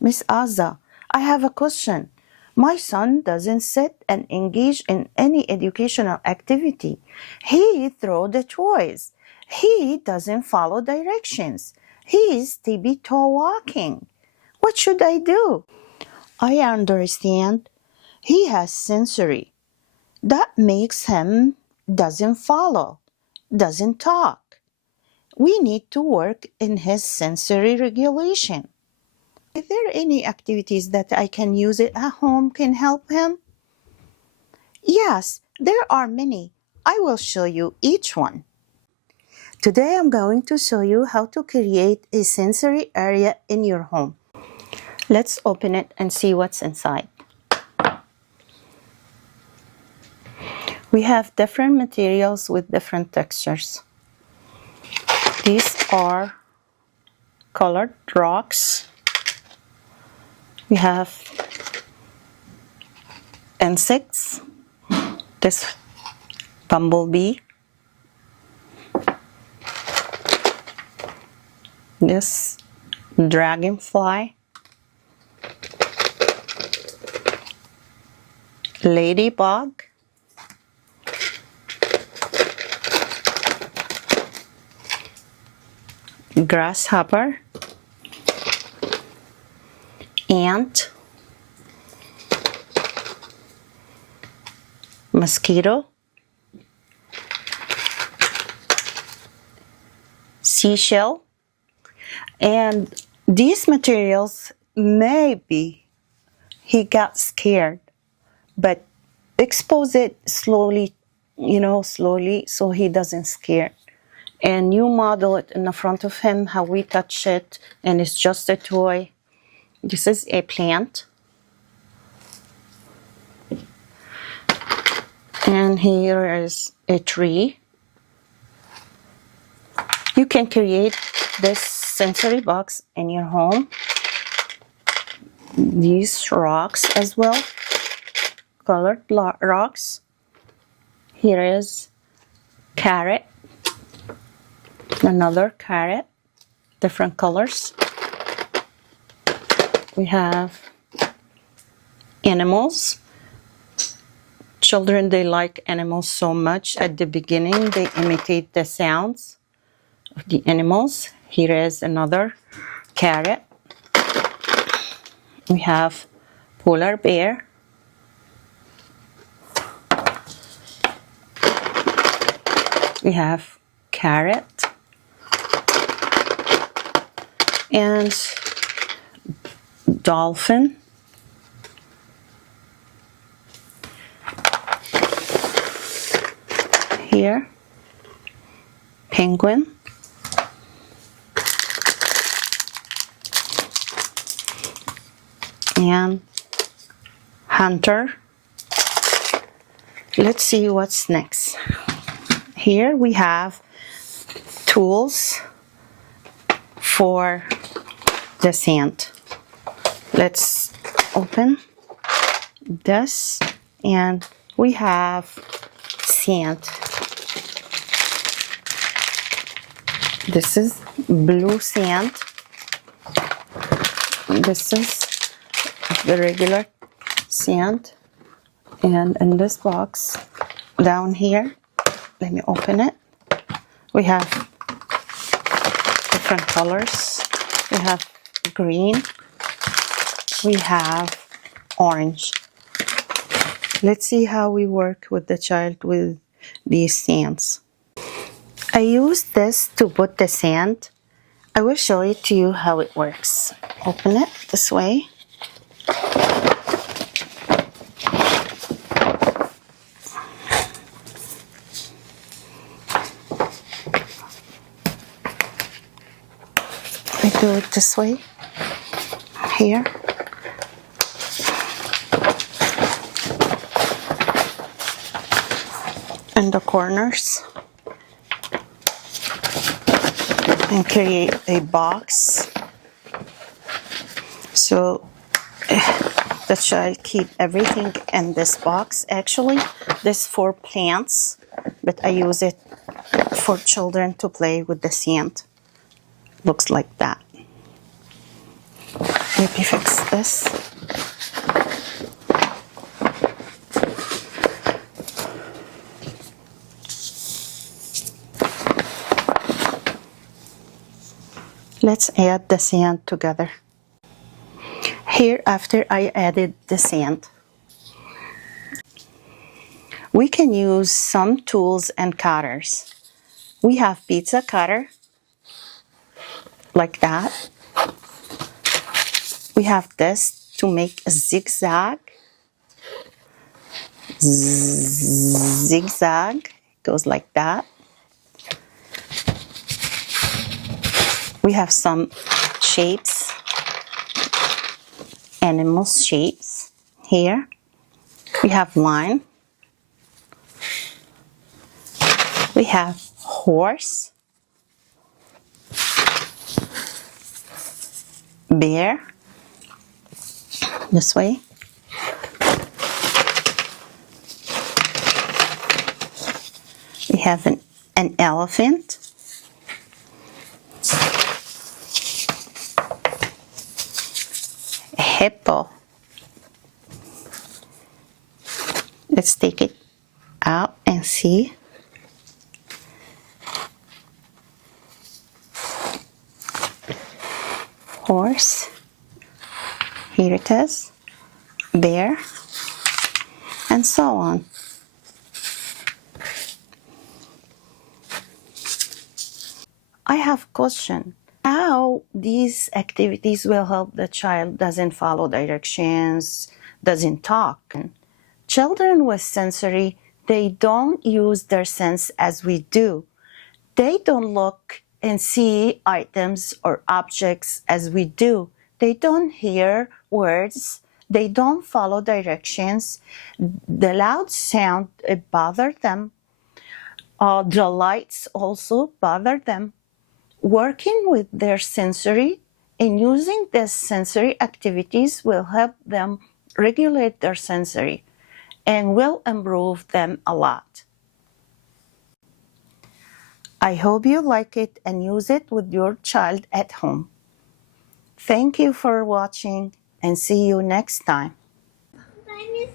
Miss Azza, I have a question. My son doesn't sit and engage in any educational activity. He throws the toys. He doesn't follow directions. He's tippy-toe walking. What should I do? I understand. He has sensory. That makes him doesn't follow, doesn't talk. We need to work in his sensory regulation. Are there any activities that I can use it at home can help him? Yes, there are many. I will show you each one. Today I'm going to show you how to create a sensory area in your home. Let's open it and see what's inside. We have different materials with different textures. These are colored rocks. We have insects, this bumblebee, this dragonfly, ladybug, grasshopper, ant, mosquito, seashell, and these materials, maybe he got scared, but expose it slowly, slowly, so he doesn't scare. And you model it in the front of him, how we touch it, and it's just a toy. This is a plant. And here is a tree. You can create this sensory box in your home. These rocks as well, colored rocks. Here is carrot, another carrot, different colors. We have animals. Children, they like animals so much. At the beginning, they imitate the sounds of the animals. Here is another carrot. We have polar bear. We have carrot. And dolphin. Here, penguin. And hunter. Let's see what's next. Here we have tools for the sand. Let's open this, and we have sand. This is blue sand. This is the regular sand. And in this box down here, let me open it. We have different colors. We have green. We have orange. Let's see how we work with the child with these sands. I use this to put the sand. I will show it to you how it works. Open it this way. I do it this way, here. In the corners. And create a box. So the child keep everything in this box. Actually, this is for plants, but I use it for children to play with the sand. Looks like that. Maybe fix this. Let's add the sand together. Here, after I added the sand, we can use some tools and cutters. We have pizza cutter, like that. We have this to make a zigzag. Zigzag goes like that. We have some shapes, animal shapes here. We have line. We have horse, bear, this way. We have an elephant, a hippo. Let's take it out and see. Horse, here it is, bear, and so on. I have a question. How these activities will help the child doesn't follow directions, doesn't talk? Children with sensory, they don't use their sense as we do. They don't look and see items or objects as we do. They don't hear words. They don't follow directions. The loud sound, it bothers them. The lights also bother them. Working with their sensory and using these sensory activities will help them regulate their sensory and will improve them a lot. I hope you like it and use it with your child at home. Thank you for watching and see you next time. Bye, Miss